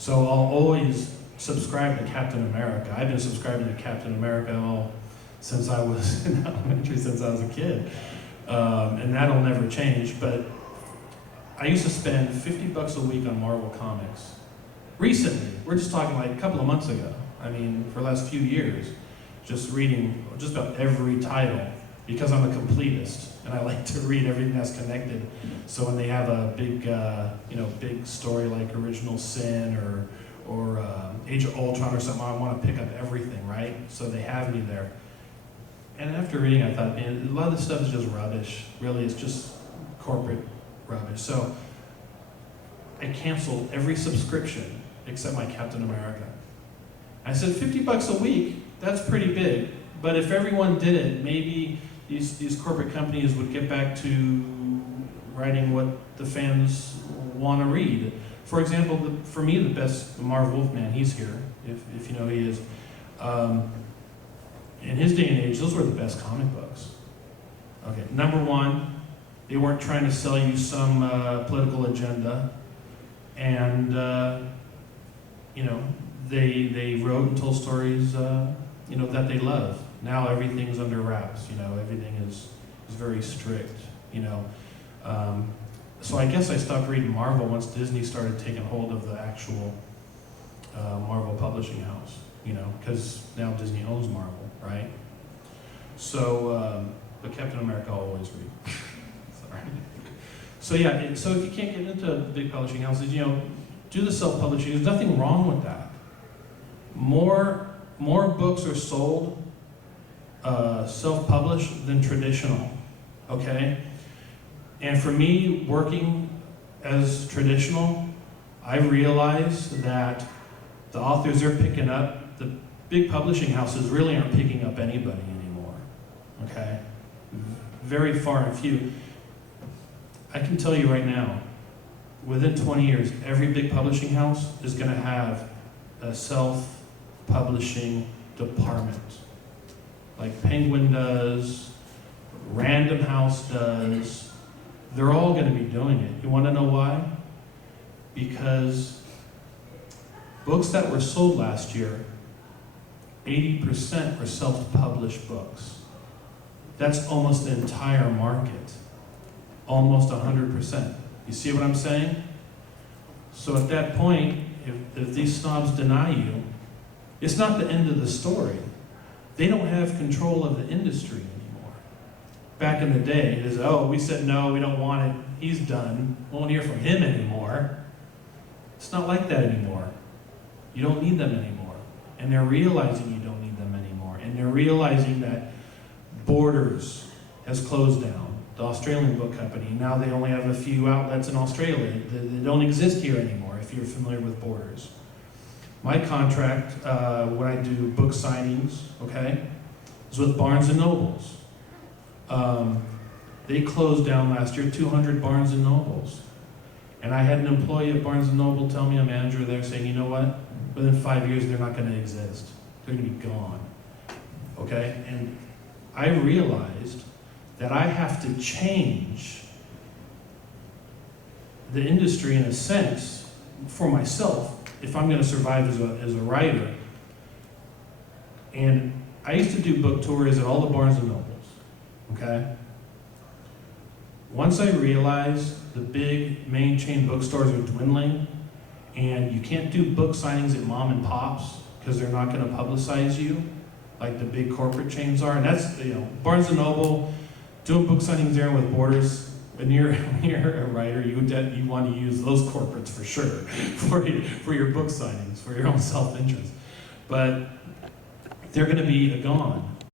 So I'll always subscribe to Captain America. I've been subscribing to Captain America since I was in elementary, since I was a kid. And that'll never change, but I used to spend 50 bucks a week on Marvel Comics. Recently, we're just talking like a couple of months ago. I mean, for the last few years, just reading just about every title because I'm a completist and I like to read everything that's connected. So when they have a big, big story like Original Sin or Age of Ultron or something, I want to pick up everything, right? So they have me there. And after reading, I thought, man, a lot of this stuff is just rubbish. Really, it's just corporate rubbish. So I canceled every subscription except my Captain America. I said, 50 bucks a week, that's pretty big. But if everyone did it, maybe these corporate companies would get back to writing what the fans want to read. For example, for me, the best, Marv Wolfman, he's here, if you know who he is. In his day and age, those were the best comic books. Okay, number one, they weren't trying to sell you some political agenda, and they wrote and told stories that they love. Now everything's under wraps. Everything is very strict. So I guess I stopped reading Marvel once Disney started taking hold of the actual Marvel publishing house. Because now Disney owns Marvel, right? So, but Captain America I'll always read. Sorry. So yeah, so if you can't get into big publishing houses, do the self-publishing. There's nothing wrong with that. More books are sold self-published than traditional, okay? And for me, working as traditional, I realized that the authors they're picking up, the big publishing houses really aren't picking up anybody anymore, okay? Very far and few. I can tell you right now, within 20 years, every big publishing house is going to have a self-publishing department. Like Penguin does, Random House does. They're all going to be doing it. You want to know why? Because books that were sold last year, 80% were self-published books. That's almost the entire market. Almost 100%. You see what I'm saying? So at that point, if these snobs deny you, it's not the end of the story. They don't have control of the industry anymore. Back in the day, it is, we said no, we don't want it, he's done, won't hear from him anymore. It's not like that anymore. You don't need them anymore. And they're realizing you don't need them anymore. And they're realizing that Borders has closed down, the Australian book company. Now they only have a few outlets in Australia. They don't exist here anymore, if you're familiar with Borders. My contract, when I do book signings, okay, is with Barnes & Nobles. They closed down last year 200 Barnes & Nobles. And I had an employee at Barnes & Noble tell me, a manager there, saying, you know what? Within 5 years, they're not going to exist. They're going to be gone. Okay? And I realized that I have to change the industry in a sense for myself if I'm going to survive as a writer. And I used to do book tours at all the Barnes & Nobles. Okay? Once I realized the big main chain bookstores are dwindling, and you can't do book signings at mom and pops because they're not going to publicize you like the big corporate chains are. And that's, Barnes & Noble, doing book signings there with Borders, when you're a writer, you want to use those corporates for sure for your book signings, for your own self-interest. But they're going to be gone.